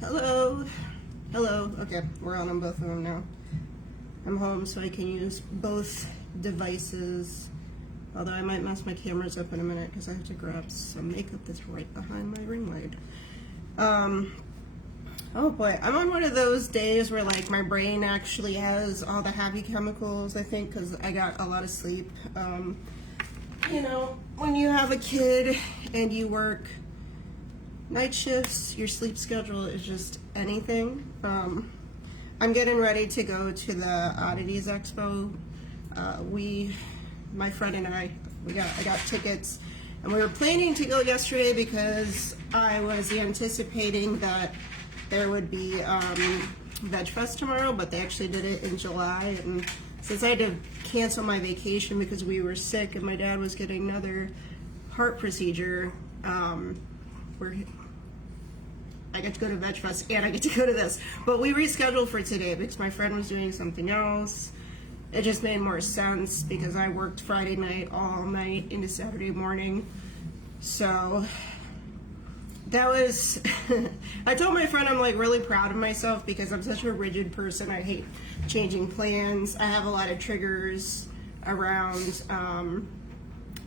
Hello. Hello. Okay, we're on both of them now. I'm home so I can use both devices. Although I might mess my cameras up in a minute because I have to grab some makeup that's right behind my ring light. Oh boy, I'm on one of those days where like my brain actually has all the happy chemicals, I think, because I got a lot of sleep. You know, when you have a kid and you work night shifts, your sleep schedule is just anything. I'm getting ready to go to the Oddities Expo. My friend and I got tickets, and we were planning to go yesterday because I was anticipating that there would be Veg Fest tomorrow, but they actually did it in July, and since I had to cancel my vacation because we were sick and my dad was getting another heart procedure, I get to go to Veg Fest and I get to go to this. But we rescheduled for today because my friend was doing something else. It just made more sense because I worked Friday night all night into Saturday morning. So that was, I told my friend I'm like really proud of myself because I'm such a rigid person. I hate changing plans. I have a lot of triggers around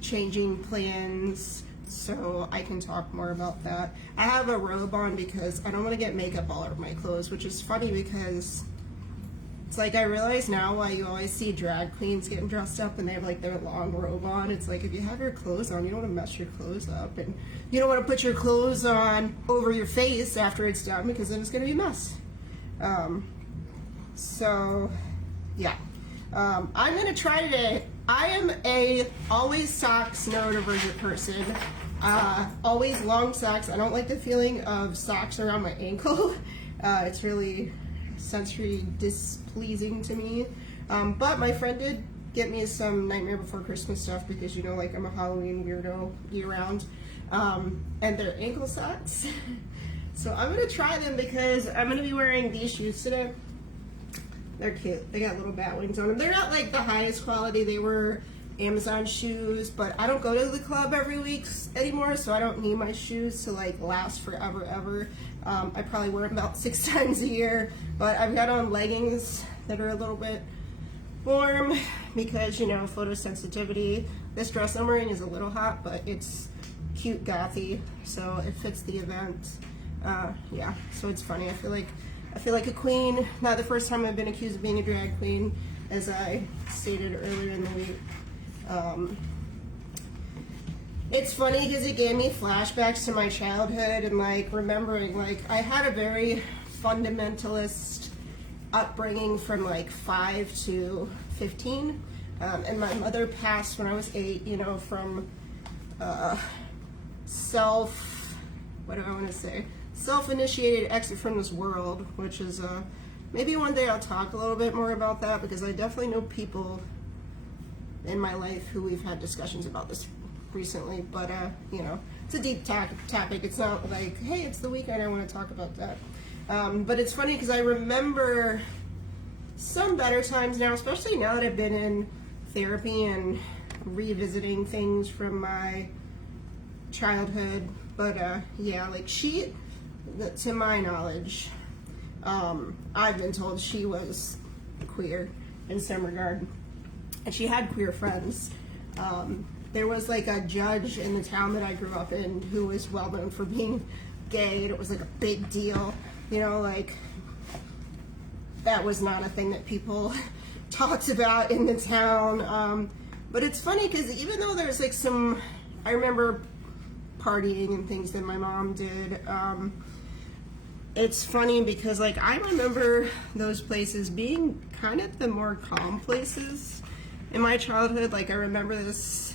changing plans. So I can talk more about that. I have a robe on because I don't want to get makeup all over my clothes, which is funny because it's like I realize now why you always see drag queens getting dressed up and they have like their long robe on. It's like if you have your clothes on, you don't want to mess your clothes up, and you don't want to put your clothes on over your face after it's done because then it's going to be a mess. So yeah, I'm going to try today. I am a always socks, neurodivergent person. Always long socks. I don't like the feeling of socks around my ankle. It's really sensory displeasing to me. But my friend did get me some Nightmare Before Christmas stuff because, you know, like I'm a Halloween weirdo year round. And they're ankle socks. So I'm going to try them because I'm going to be wearing these shoes today. They're cute. They got little bat wings on them. They're not like the highest quality. They were Amazon shoes, but I don't go to the club every week anymore, so I don't need my shoes to like last forever, ever. I probably wear them about 6 times a year, but I've got on leggings that are a little bit warm because, you know, photosensitivity. This dress I'm wearing is a little hot, but it's cute gothy, so it fits the event. Yeah, so it's funny. I feel like a queen. Not the first time I've been accused of being a drag queen, as I stated earlier in the week. It's funny because it gave me flashbacks to my childhood and like remembering like I had a very fundamentalist upbringing from like 5 to 15, and my mother passed when I was 8. You know, from self-initiated exit from this world, which is maybe one day I'll talk a little bit more about that because I definitely know people in my life who we've had discussions about this recently, but you know, it's a deep topic. It's not like, hey, it's the weekend, I want to talk about that. But it's funny because I remember some better times now, especially now that I've been in therapy and revisiting things from my childhood. But yeah, like to my knowledge, I've been told she was queer in some regard, and she had queer friends. There was like a judge in the town that I grew up in who was well known for being gay, and it was like a big deal, you know, like that was not a thing that people talked about in the town. But it's funny because even though there's like I remember partying and things that my mom did, it's funny because like I remember those places being kind of the more calm places in my childhood. Like I remember this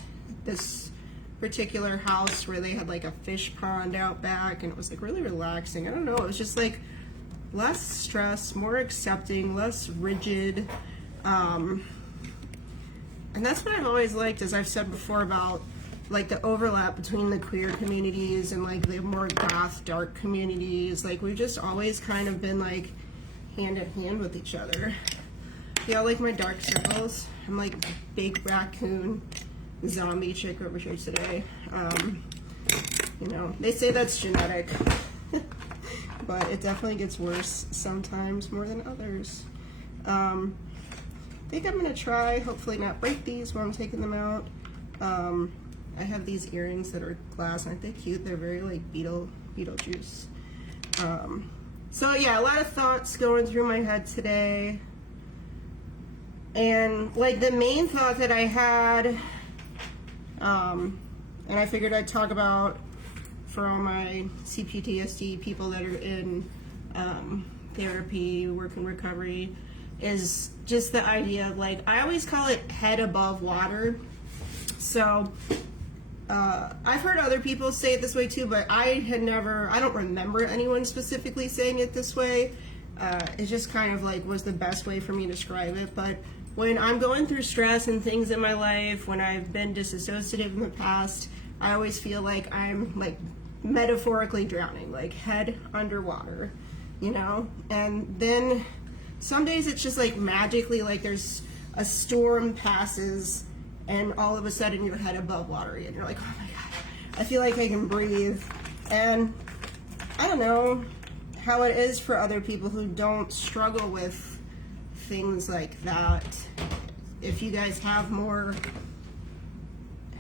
particular house where they had like a fish pond out back, and it was like really relaxing. I don't know, it was just like less stress, more accepting, less rigid, and that's what I've always liked, as I've said before, about like the overlap between the queer communities and like the more goth dark communities. Like we've just always kind of been like hand in hand with each other. Y'all like my dark circles? I'm like big raccoon zombie chick over here today. You know, they say that's genetic. but it definitely gets worse sometimes more than others. I think I'm gonna try, hopefully not break these while I'm taking them out. I have these earrings that are glass, aren't they cute? They're very like Beetlejuice. So yeah, a lot of thoughts going through my head today. And like the main thought that I had, and I figured I'd talk about for all my CPTSD people that are in therapy, work in recovery, is just the idea of like, I always call it head above water. So I've heard other people say it this way too, but I don't remember anyone specifically saying it this way. It just kind of like was the best way for me to describe it. But when I'm going through stress and things in my life, when I've been disassociative in the past, I always feel like I'm like metaphorically drowning, like head underwater, you know? And then some days it's just like magically, like there's a storm passes and all of a sudden you're head above water and you're like, oh my God, I feel like I can breathe. And I don't know how it is for other people who don't struggle with things like that. If you guys have more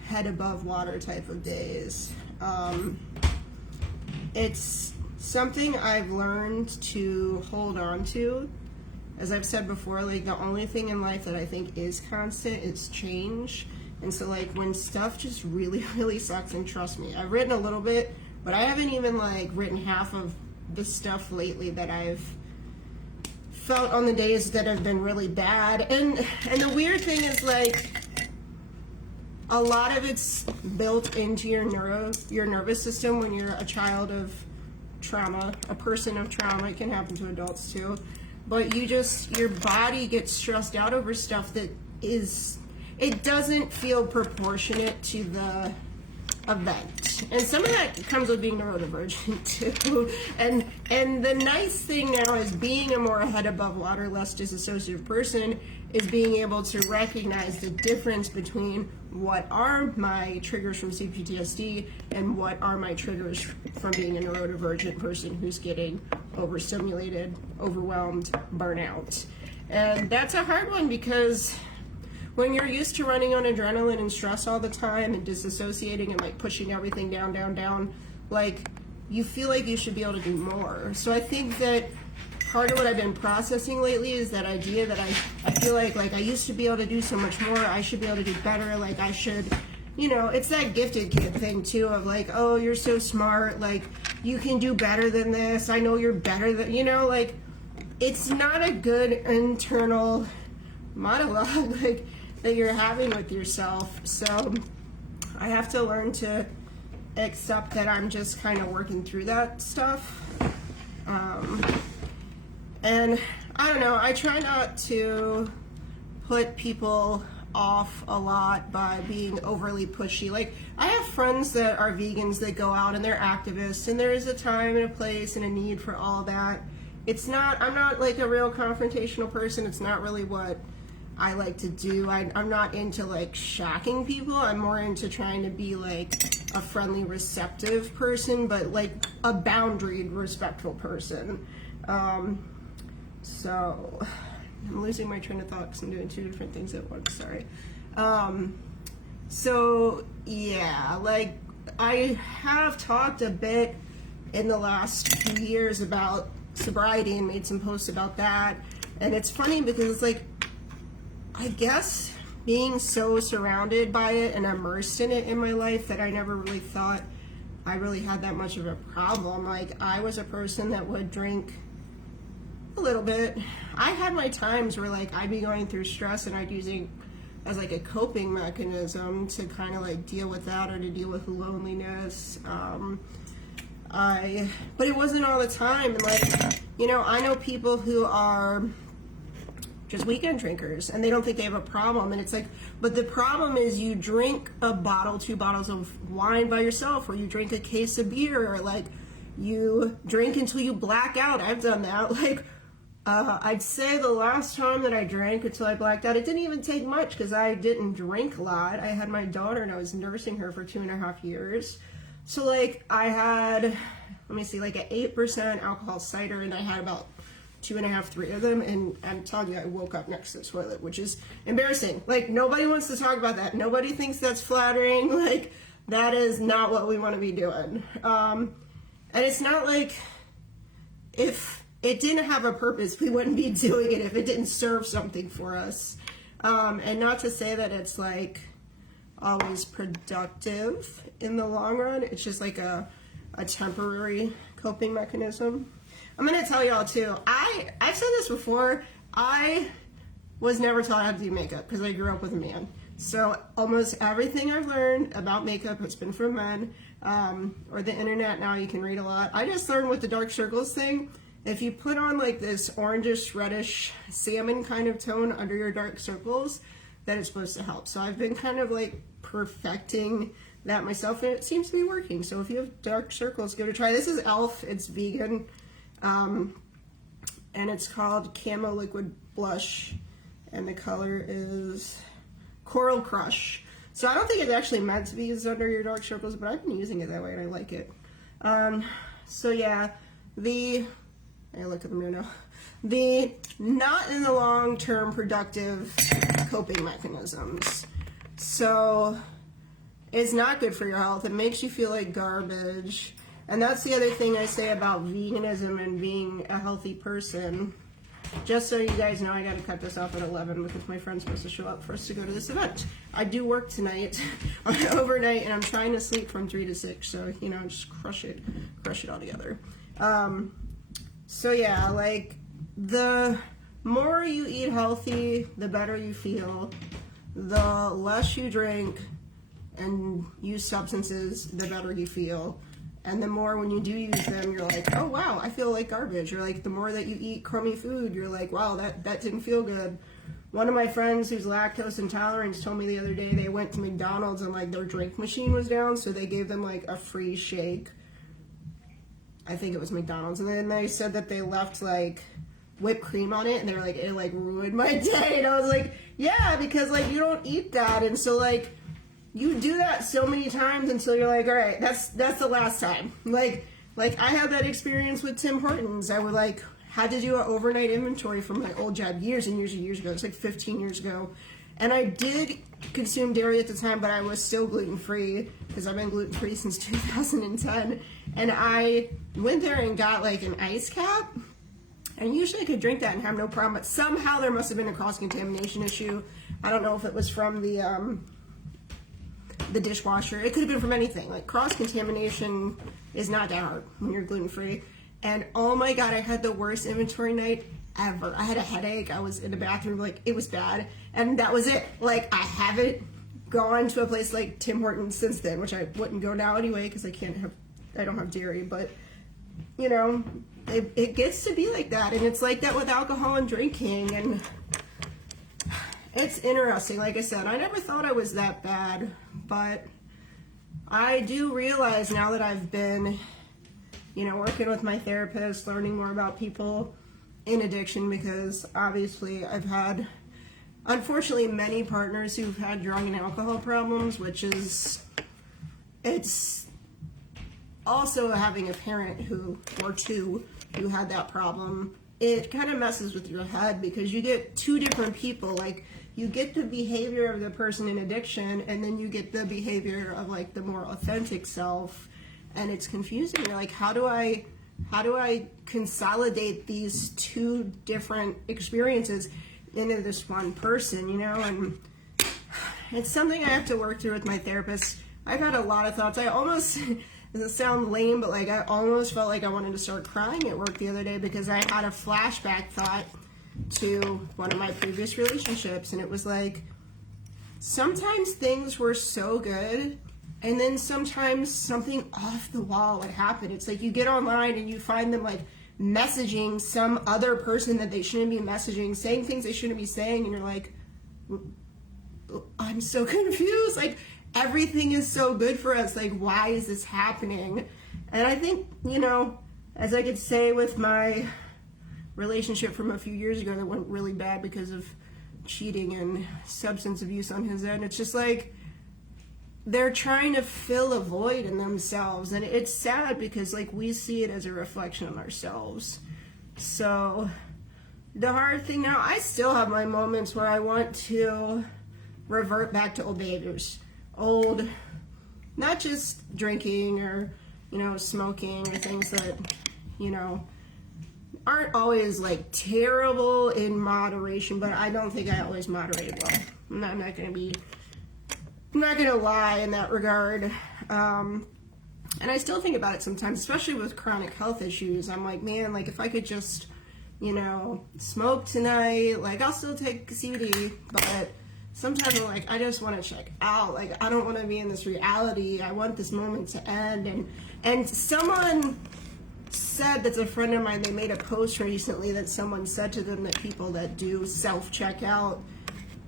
head above water type of days. It's something I've learned to hold on to. As I've said before, like the only thing in life that I think is constant is change. And so like when stuff just really, really sucks, and trust me, I've written a little bit, but I haven't even like written half of the stuff lately that I've felt on the days that have been really bad. And the weird thing is like a lot of it's built into your nervous system when you're a child of trauma, a person of trauma. It can happen to adults too. But your body gets stressed out over stuff that it doesn't feel proportionate to the event. And some of that comes with being neurodivergent too. And the nice thing now is being a more head above water, less disassociative person is being able to recognize the difference between what are my triggers from CPTSD and what are my triggers from being a neurodivergent person who's getting overstimulated, overwhelmed, burnout. And that's a hard one because when you're used to running on adrenaline and stress all the time and disassociating and like pushing everything down, like you feel like you should be able to do more. So I think that part of what I've been processing lately is that idea that I feel like I used to be able to do so much more, I should be able to do better, like I should, you know, it's that gifted kid thing too of like, oh, you're so smart, like you can do better than this, I know you're better than, you know, like it's not a good internal monologue like that you're having with yourself. So I have to learn to accept that I'm just kind of working through that stuff. And I don't know, I try not to put people off a lot by being overly pushy. Like, I have friends that are vegans that go out and they're activists, and there is a time and a place and a need for all that. I'm not like a real confrontational person. It's not really what I like to do. I'm not into like shocking people. I'm more into trying to be like a friendly, receptive person, but like a boundaried, respectful person. So I'm losing my train of thought because I'm doing two different things at once. Sorry. So yeah, like I have talked a bit in the last few years about sobriety and made some posts about that. And it's funny because it's like, I guess being so surrounded by it and immersed in it in my life that I never really thought I really had that much of a problem. Like I was a person that would drink a little bit. I had my times where like I'd be going through stress and I'd use it as like a coping mechanism to kind of like deal with that or to deal with loneliness. But it wasn't all the time. And like, you know, I know people who are just weekend drinkers and they don't think they have a problem. And it's like, but the problem is you drink a bottle, 2 bottles of wine by yourself, or you drink a case of beer, or like you drink until you black out. I've done that. Like, I'd say the last time that I drank until I blacked out, it didn't even take much because I didn't drink a lot. I had my daughter and I was nursing her for 2.5 years. So like I had let me see, like an 8% alcohol cider, and I had about 2.5, 3 of them, and I'm telling you, I woke up next to the toilet, which is embarrassing. Like, nobody wants to talk about that. Nobody thinks that's flattering. Like, that is not what we want to be doing. And it's not like if it didn't have a purpose, we wouldn't be doing it if it didn't serve something for us. And not to say that it's like always productive in the long run. It's just like a temporary coping mechanism. I'm going to tell y'all too, I've said this before, I was never taught how to do makeup because I grew up with a man. So almost everything I've learned about makeup has been from men, or the internet. Now you can read a lot. I just learned with the dark circles thing, if you put on like this orangish, reddish, salmon kind of tone under your dark circles, that it's supposed to help. So I've been kind of like perfecting that myself, and it seems to be working. So if you have dark circles, give it a try. This is e.l.f. It's vegan, and it's called Camo Liquid Blush, and the color is Coral Crush. So I don't think it's actually meant to be used under your dark circles, but I've been using it that way and I like it. So yeah, I look at the mirror now. The not in the long term productive coping mechanisms. So it's not good for your health. It makes you feel like garbage. And that's the other thing I say about veganism and being a healthy person. Just so you guys know, I got to cut this off at 11 because my friend's supposed to show up for us to go to this event. I do work tonight, overnight, and I'm trying to sleep from 3 to 6. So, you know, just crush it all together. So yeah, like the more you eat healthy, the better you feel. The less you drink and use substances, the better you feel. And the more when you do use them, you're like, oh wow, I feel like garbage. Or like the more that you eat crummy food, you're like, wow, that didn't feel good. One of my friends who's lactose intolerant told me the other day they went to McDonald's and like their drink machine was down, so they gave them like a free shake. I think it was McDonald's. And then they said that they left like whipped cream on it, and they were like, it like ruined my day. And I was like, yeah, because like you don't eat that, and so like you do that so many times until you're like, all right, that's the last time. Like I had that experience with Tim Hortons. I would like had to do an overnight inventory from my old job years and years and years ago. It's like 15 years ago. And I did consume dairy at the time, but I was still gluten-free because I've been gluten-free since 2010. And I went there and got like an ice cap. And usually I could drink that and have no problem, but somehow there must have been a cross-contamination issue. I don't know if it was from the dishwasher. It could have been from anything. Like cross-contamination is not that hard when you're gluten-free. And oh my God, I had the worst inventory night ever. I had a headache. I was in the bathroom, like it was bad. And that was it. Like I haven't gone to a place like Tim Hortons since then, which I wouldn't go now anyway because I don't have dairy. But you know, it gets to be like that, and it's like that with alcohol and drinking, and it's interesting. Like I said, I never thought I was that bad, but I do realize now that I've been, you know, working with my therapist, learning more about people in addiction, because obviously I've had, unfortunately, many partners who've had drug and alcohol problems, which is, it's also having a parent or two who had that problem. It kind of messes with your head because you get two different people. Like you get the behavior of the person in addiction, and then you get the behavior of like the more authentic self, and it's confusing. You're like, how do I consolidate these two different experiences into this one person, you know? And it's something I have to work through with my therapist. I've had a lot of thoughts. I almost, doesn't sound lame, but like I almost felt like I wanted to start crying at work the other day because I had a flashback thought to one of my previous relationships, and it was like sometimes things were so good, and then sometimes something off the wall would happen. It's like you get online and you find them like messaging some other person that they shouldn't be messaging, saying things they shouldn't be saying, and you're like, I'm so confused. Like everything is so good for us. Like, why is this happening? And I think, you know, as I could say with my relationship from a few years ago that went really bad because of cheating and substance abuse on his end, it's just like, they're trying to fill a void in themselves, and it's sad because like we see it as a reflection of ourselves. So the hard thing now, I still have my moments where I want to revert back to old behaviors, old, not just drinking or, you know, smoking or things that, you know, aren't always like terrible in moderation, but I don't think I always moderated well. I'm not gonna lie in that regard. And I still think about it sometimes, especially with chronic health issues. I'm like, man, like if I could just, you know, smoke tonight, like I'll still take CBD, but sometimes I'm like, I just want to check out. Like I don't want to be in this reality. I want this moment to end. And someone said, that's a friend of mine, they made a post recently that someone said to them that people that do self-checkout,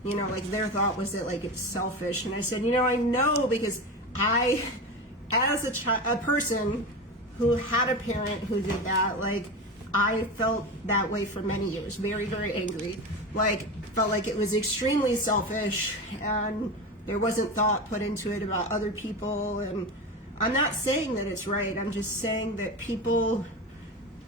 you know, like their thought was that like it's selfish. And I said, you know, I know, because I, as a person who had a parent who did that, like I felt that way for many years, very, very angry, like felt like it was extremely selfish and there wasn't thought put into it about other people. And I'm not saying that it's right, I'm just saying that people,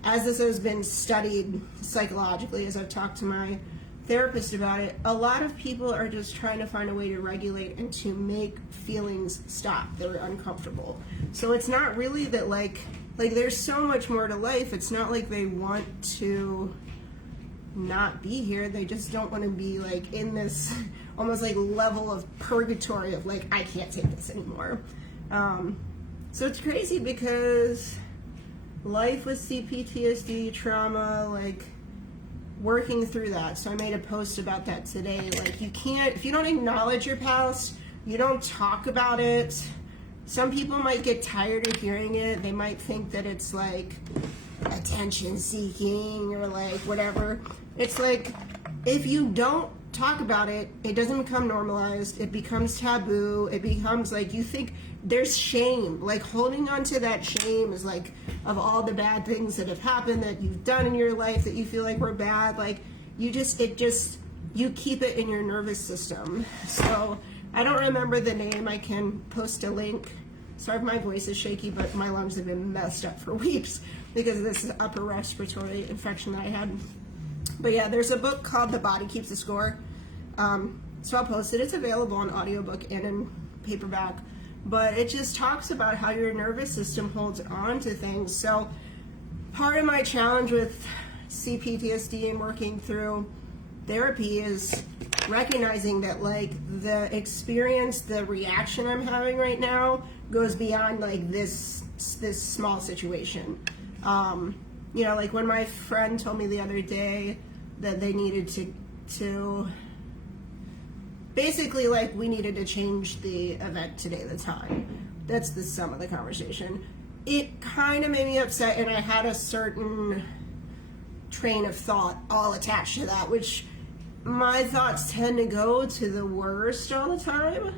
as this has been studied psychologically, as I've talked to my therapist about it, a lot of people are just trying to find a way to regulate and to make feelings stop. They're uncomfortable. So it's not really that like there's so much more to life. It's not like they want to not be here. They just don't want to be like in this almost like level of purgatory of like, I can't take this anymore. So it's crazy because life with CPTSD, trauma, like working through that. So I made a post about that today. Like you can't, if you don't acknowledge your past, you don't talk about it. Some people might get tired of hearing it. They might think that it's like attention seeking or like whatever. It's like, if you don't talk about it, it doesn't become normalized. It becomes taboo. It becomes like, you think there's shame, like holding on to that shame is like of all the bad things that have happened that you've done in your life that you feel like were bad, like you keep it in your nervous system. So I don't remember the name. I can post a link. Sorry if my voice is shaky, but my lungs have been messed up for weeks because of this upper respiratory infection that I had. But yeah, there's a book called The Body Keeps the Score. So I'll post it. It's available on audiobook and in paperback. But it just talks about how your nervous system holds on to things. So part of my challenge with CPTSD and working through therapy is recognizing that like the experience, the reaction I'm having right now goes beyond like this small situation. You know, like when my friend told me the other day that they needed to basically, like, we needed to change the event today, the time. That's the sum of the conversation. It kind of made me upset, and I had a certain train of thought all attached to that, which my thoughts tend to go to the worst all the time.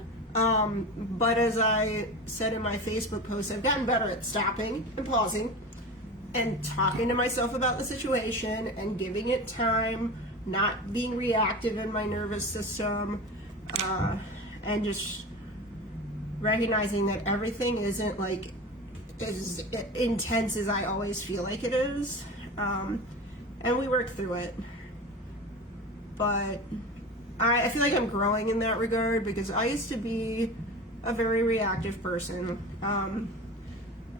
But as I said in my Facebook post, I've gotten better at stopping and pausing and talking to myself about the situation and giving it time, not being reactive in my nervous system, and just recognizing that everything isn't like as intense as I always feel like it is. And we work through it. But I feel like I'm growing in that regard because I used to be a very reactive person.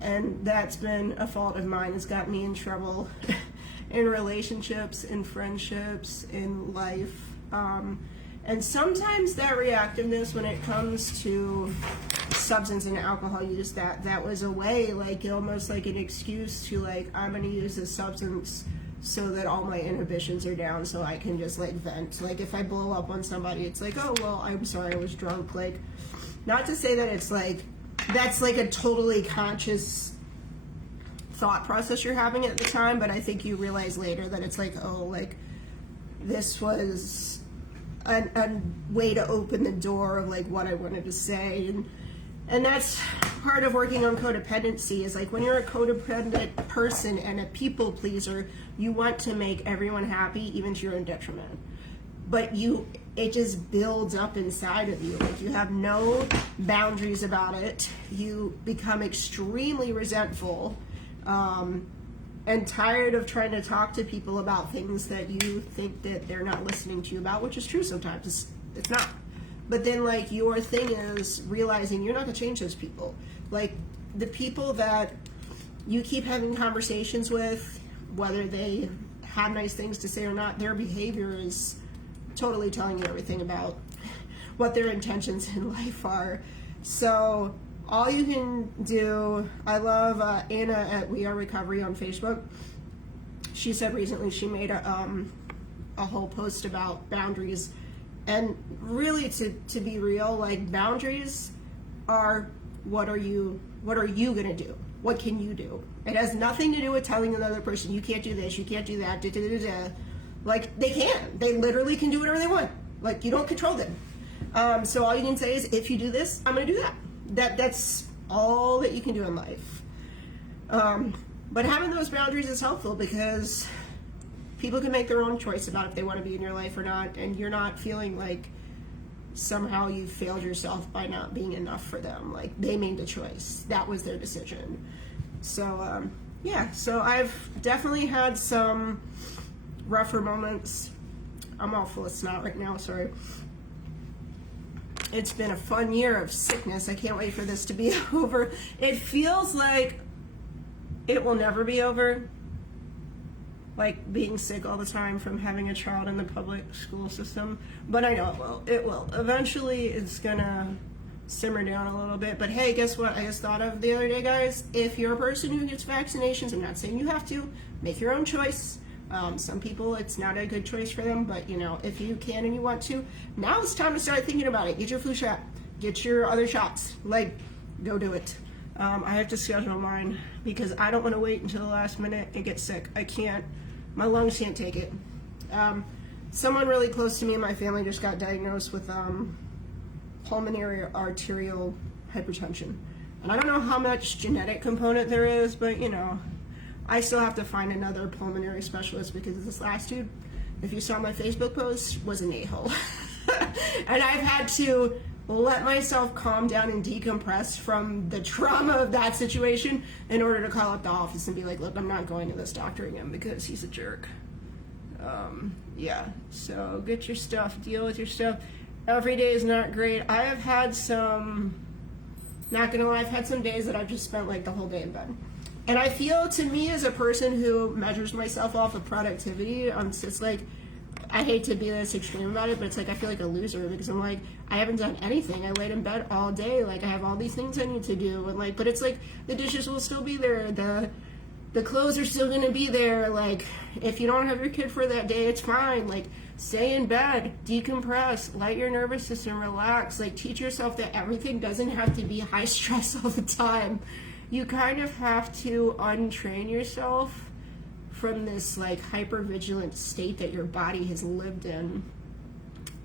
And that's been a fault of mine. It's got me in trouble in relationships, in friendships, in life. And sometimes that reactiveness when it comes to substance and alcohol use, that was a way, like almost like an excuse to like, I'm going to use this substance so that all my inhibitions are down so I can just like vent. Like if I blow up on somebody, it's like, oh, well, I'm sorry, I was drunk. Like, not to say that it's like, that's like a totally conscious thought process you're having at the time, but I think you realize later that it's like, oh, like this was a way to open the door of like what I wanted to say. And that's part of working on codependency, is like when you're a codependent person and a people pleaser, you want to make everyone happy, even to your own detriment. but it just builds up inside of you. Like, you have no boundaries about it. You become extremely resentful, and tired of trying to talk to people about things that you think that they're not listening to you about, which is true sometimes. It's not. But then, like, your thing is realizing you're not going to change those people. Like, the people that you keep having conversations with, whether they have nice things to say or not, their behavior is totally telling you everything about what their intentions in life are. So all you can do, I love Anna at We Are Recovery on Facebook. She said recently she made a whole post about boundaries. And really, to be real, like, boundaries are what are you going to do? What can you do? It has nothing to do with telling another person, you can't do this, you can't do that, da, da, da, da. Like, they can. They literally can do whatever they want. Like, you don't control them. So all you can say is, if you do this, I'm going to do that. That's all that you can do in life. But having those boundaries is helpful because people can make their own choice about if they want to be in your life or not, and you're not feeling like somehow you failed yourself by not being enough for them. Like, they made the choice. That was their decision. So, so I've definitely had some rougher moments. I'm all full of snot right now, sorry. It's been a fun year of sickness. I can't wait for this to be over. It feels like it will never be over. Like, being sick all the time from having a child in the public school system. But I know it will. It will. Eventually, it's gonna simmer down a little bit. But hey, guess what I just thought of the other day, guys? If you're a person who gets vaccinations, I'm not saying you have to, make your own choice. Some people, it's not a good choice for them, but, you know, if you can and you want to, now it's time to start thinking about it. Get your flu shot. Get your other shots. Like, go do it. I have to schedule mine because I don't want to wait until the last minute and get sick. I can't. My lungs can't take it. Someone really close to me in my family just got diagnosed with pulmonary arterial hypertension. And I don't know how much genetic component there is, but, you know, I still have to find another pulmonary specialist because this last dude, if you saw my Facebook post, was an a-hole. And I've had to let myself calm down and decompress from the trauma of that situation in order to call up the office and be like, look, I'm not going to this doctor again because he's a jerk. So get your stuff, deal with your stuff. Every day is not great. I have had some, not gonna lie, I've had some days that I've just spent like the whole day in bed. And I feel, to me, as a person who measures myself off of productivity, it's like, I hate to be this extreme about it, but it's like I feel like a loser because I'm like, I haven't done anything. I laid in bed all day. Like, I have all these things I need to do. And like, but it's like, the dishes will still be there. The clothes are still going to be there. Like, if you don't have your kid for that day, it's fine. Like, stay in bed, decompress, let your nervous system relax. Like, teach yourself that everything doesn't have to be high stress all the time. You kind of have to untrain yourself from this like hyper-vigilant state that your body has lived in.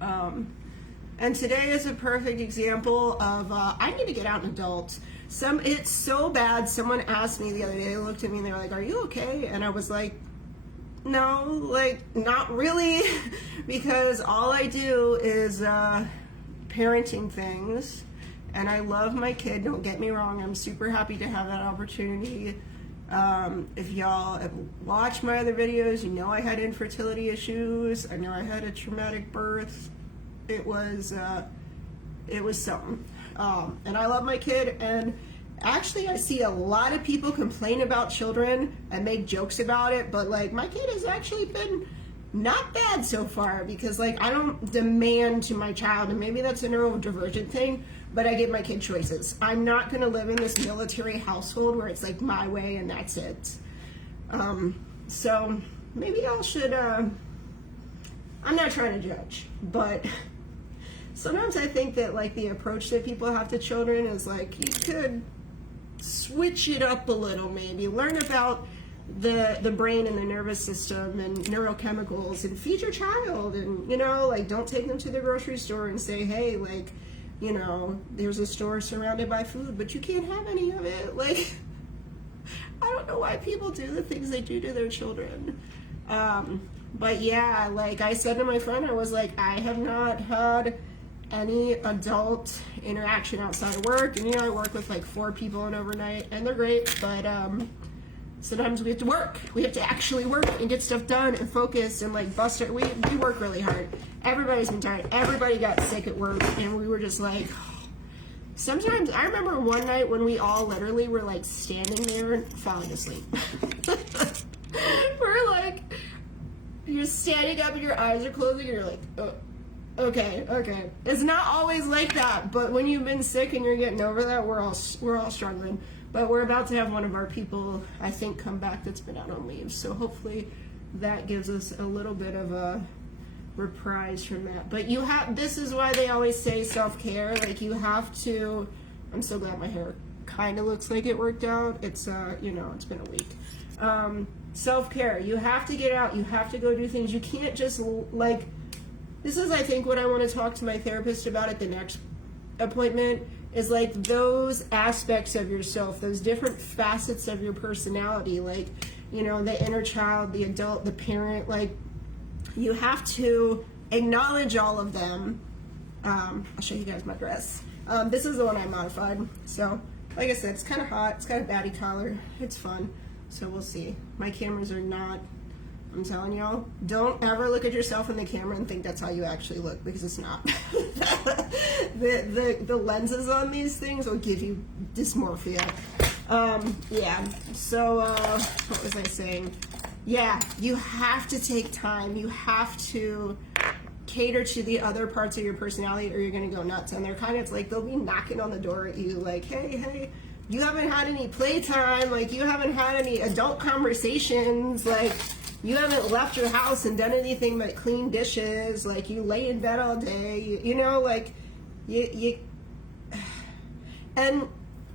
And today is a perfect example of I need to get out and adult. It's so bad. Someone asked me the other day, they looked at me and they were like, are you okay? And I was like, no, like, not really, because all I do is parenting things. And I love my kid, don't get me wrong, I'm super happy to have that opportunity. If y'all have watched my other videos, you know I had infertility issues. I know I had a traumatic birth. It was something. And I love my kid, and actually I see a lot of people complain about children and make jokes about it, but like, my kid has actually been not bad so far because like, I don't demand to my child, and maybe that's a neurodivergent thing, but I give my kid choices. I'm not going to live in this military household where it's like my way and that's it. So maybe y'all should, I'm not trying to judge, but sometimes I think that like the approach that people have to children is like, you could switch it up a little, maybe learn about the brain and the nervous system and neurochemicals and feed your child, and, you know, like, don't take them to the grocery store and say, hey, like, you know, there's a store surrounded by food, but you can't have any of it. Like, I don't know why people do the things they do to their children. But yeah, like I said to my friend, I was like, I have not had any adult interaction outside of work. And you know, I work with like 4 people in overnight, and they're great, but sometimes we have to work. We have to actually work and get stuff done and focus and like bust it. We work really hard. Everybody's been tired. Everybody got sick at work, and we were just like, sometimes I remember one night when we all literally were like standing there and falling asleep. We're like, you're standing up and your eyes are closing and you're like, oh, okay. It's not always like that, but when you've been sick and you're getting over that, we're all struggling. But we're about to have one of our people, I think, come back that's been out on leave. So hopefully that gives us a little bit of a reprise from that. But this is why they always say self-care. Like you have to, I'm so glad my hair kind of looks like it worked out. It's, it's been a week. Self-care. You have to get out. You have to go do things. You can't just like, this is, I think, what I want to talk to my therapist about at the next appointment is like those aspects of yourself, those different facets of your personality, like, you know, the inner child, the adult, the parent, like you have to acknowledge all of them. I'll show you guys my dress. This is the one I modified. So like I said, it's kind of hot. It's got a batty collar. It's fun. So we'll see. My cameras are not, I'm telling y'all, don't ever look at yourself in the camera and think that's how you actually look, because it's not. the lenses on these things will give you dysmorphia. Yeah, so what was I saying? Yeah, you have to take time. You have to cater to the other parts of your personality or you're going to go nuts. And they're kind of, it's like they'll be knocking on the door at you like, hey, you haven't had any playtime, like you haven't had any adult conversations, like you haven't left your house and done anything but clean dishes, like you lay in bed all day, you know, like you and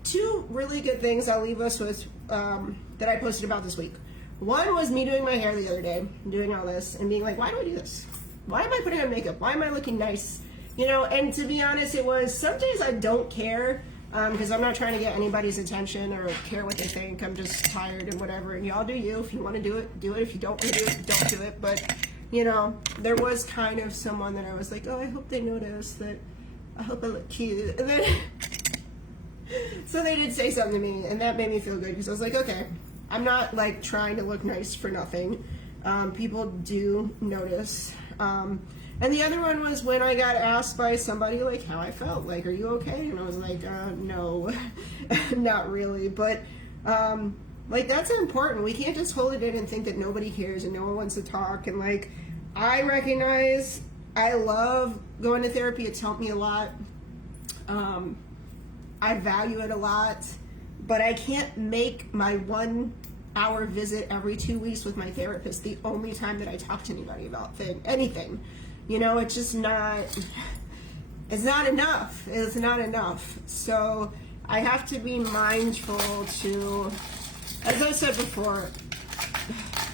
2 really good things I'll leave us with that I posted about this week. One was me doing my hair the other day, doing all this and being like, why do I do this? Why am I putting on makeup? Why am I looking nice? You know, and to be honest, it was some days I don't care. Because I'm not trying to get anybody's attention or care what they think. I'm just tired and whatever. And y'all do you. If you want to do it, do it. If you don't want to do it, don't do it. But, you know, there was kind of someone that I was like, oh, I hope they notice that. I hope I look cute. And then, so they did say something to me, and that made me feel good. Because I was like, okay, I'm not, like, trying to look nice for nothing. People do notice. And the other one was when I got asked by somebody, like, how I felt. Like, are you okay? And I was like, no, not really. But, like, that's important. We can't just hold it in and think that nobody cares and no one wants to talk. And, like, I recognize I love going to therapy. It's helped me a lot. I value it a lot. But I can't make my 1 hour visit every 2 weeks with my therapist the only time that I talk to anybody about anything. You know, it's just not, it's not enough. It's not enough. So I have to be mindful to, as I said before,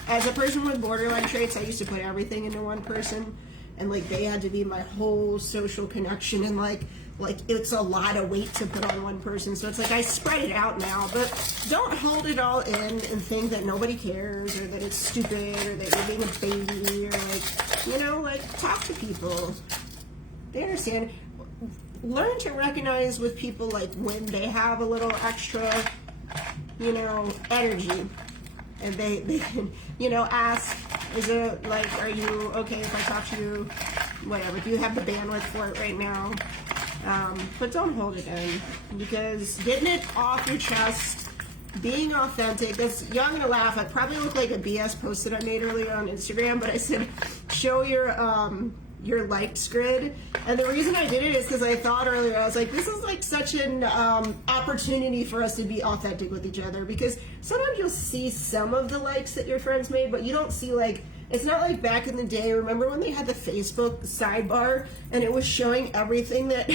as a person with borderline traits, I used to put everything into one person, and like they had to be my whole social connection, and like it's a lot of weight to put on one person. So it's like I spread it out now, but don't hold it all in and think that nobody cares or that it's stupid or that you're being a baby or like, you know, like talk to people. They understand. Learn to recognize with people like when they have a little extra, you know, energy, and they you know, ask, is it like, are you okay if I talk to you, whatever, do you have the bandwidth for it right now? But don't hold it in, because getting it off your chest, being authentic, that's, y'all gonna laugh, I probably look like a BS post that I made earlier on Instagram, but I said, show your likes grid. And the reason I did it is because I thought earlier, I was like, this is like such an opportunity for us to be authentic with each other, because sometimes you'll see some of the likes that your friends made, but you don't see like, it's not like back in the day, remember when they had the Facebook sidebar and it was showing everything that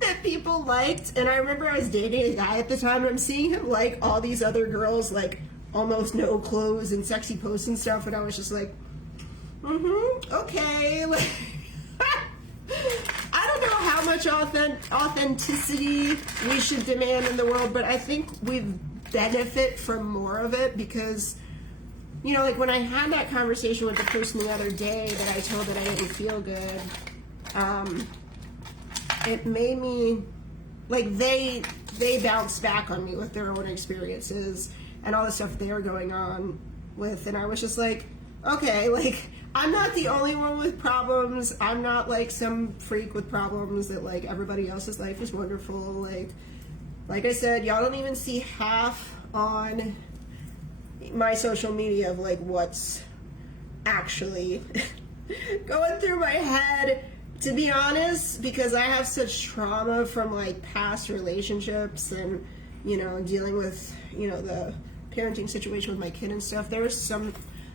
that people liked? And I remember I was dating a guy at the time, and I'm seeing him like all these other girls, like almost no clothes and sexy posts and stuff, and I was just like, okay. Like, I don't know how much authenticity we should demand in the world, but I think we benefit from more of it, because you know, like when I had that conversation with the person the other day that I told that I didn't feel good, it made me, like, they bounced back on me with their own experiences and all the stuff they're going on with, and I was just like, okay, like, I'm not the only one with problems. I'm not like some freak with problems that like everybody else's life is wonderful. Like I said, y'all don't even see half on my social media of like what's actually going through my head, to be honest, because I have such trauma from like past relationships and, you know, dealing with, you know, the parenting situation with my kid and stuff.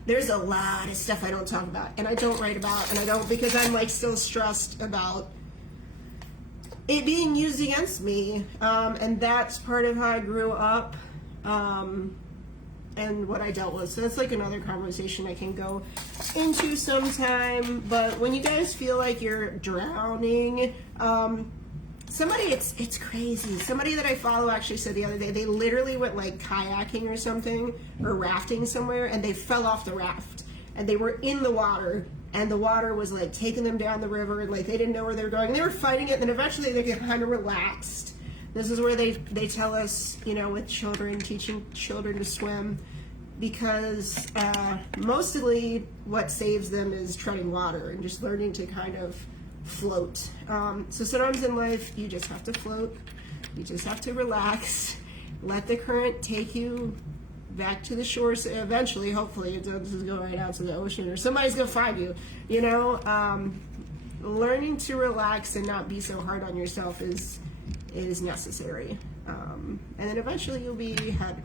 There's a lot of stuff I don't talk about and I don't write about, and I don't, because I'm like still stressed about it being used against me, and that's part of how I grew up, and what I dealt with. So that's like another conversation I can go into sometime. But when you guys feel like you're drowning, somebody, it's crazy. Somebody that I follow actually said the other day, they literally went like kayaking or something, or rafting somewhere, and they fell off the raft. And they were in the water, and the water was like taking them down the river, and like they didn't know where they were going. And they were fighting it, and then eventually they get kind of relaxed. This is where they tell us, you know, with children, teaching children to swim, because mostly what saves them is treading water and just learning to kind of float. So sometimes in life you just have to float, you just have to relax, let the current take you back to the shore. So eventually, hopefully, it doesn't go right out to the ocean or somebody's gonna find you, you know. Learning to relax and not be so hard on yourself is necessary, and then eventually you'll be head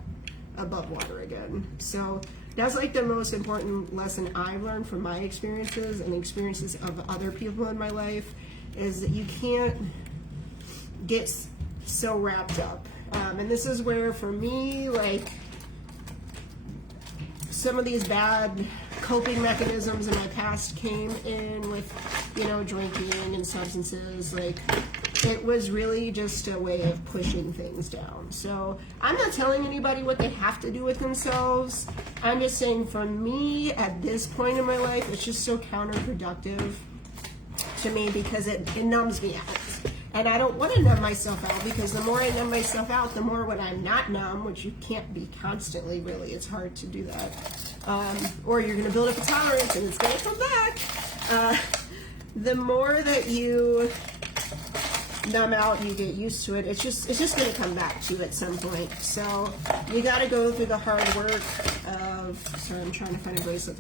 above water again. So that's like the most important lesson I've learned from my experiences and the experiences of other people in my life, is that you can't get so wrapped up. And this is where, for me, like, some of these bad coping mechanisms in my past came in with, you know, drinking and substances. Like, it was really just a way of pushing things down. So I'm not telling anybody what they have to do with themselves. I'm just saying, for me, at this point in my life, it's just so counterproductive to me, because it numbs me out. And I don't want to numb myself out, because the more I numb myself out, the more when I'm not numb, which you can't be constantly, really, it's hard to do that. Or you're going to build up a tolerance and it's going to come back. The more that you numb out, you get used to it, it's just going to come back to you at some point. So you got to go through the hard work of, sorry, I'm trying to find a bracelet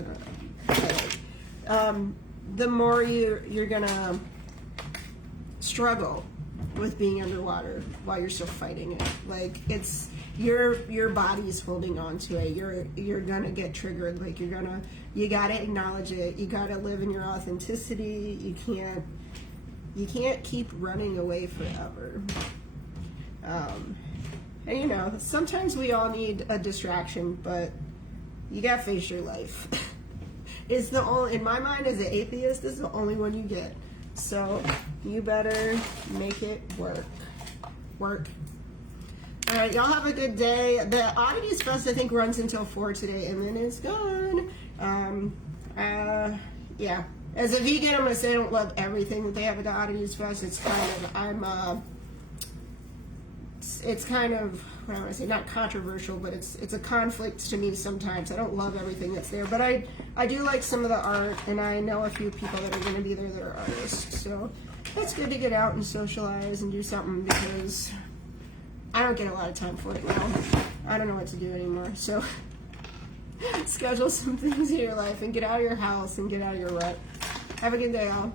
that the more you're going to struggle with being underwater while you're still fighting it. Like, it's your body's holding on to it. You're gonna get triggered. Like, you gotta acknowledge it. You gotta live in your authenticity. You can't keep running away forever. And you know, sometimes we all need a distraction, but you gotta face your life. It's the only, in my mind, as an atheist, this is the only one you get. So you better make it work. All right, y'all have a good day. The Oddities Fest, I think, runs until 4 today, and then it's gone. Yeah. As a vegan, I'm gonna say I don't love everything that they have at the Oddities Fest. It's kind of, what do I want to say, not controversial, but it's a conflict to me sometimes. I don't love everything that's there, but I do like some of the art, and I know a few people that are going to be there that are artists. So it's good to get out and socialize and do something, because I don't get a lot of time for it now. I don't know what to do anymore. So schedule some things in your life and get out of your house and get out of your rut. Have a good day, y'all.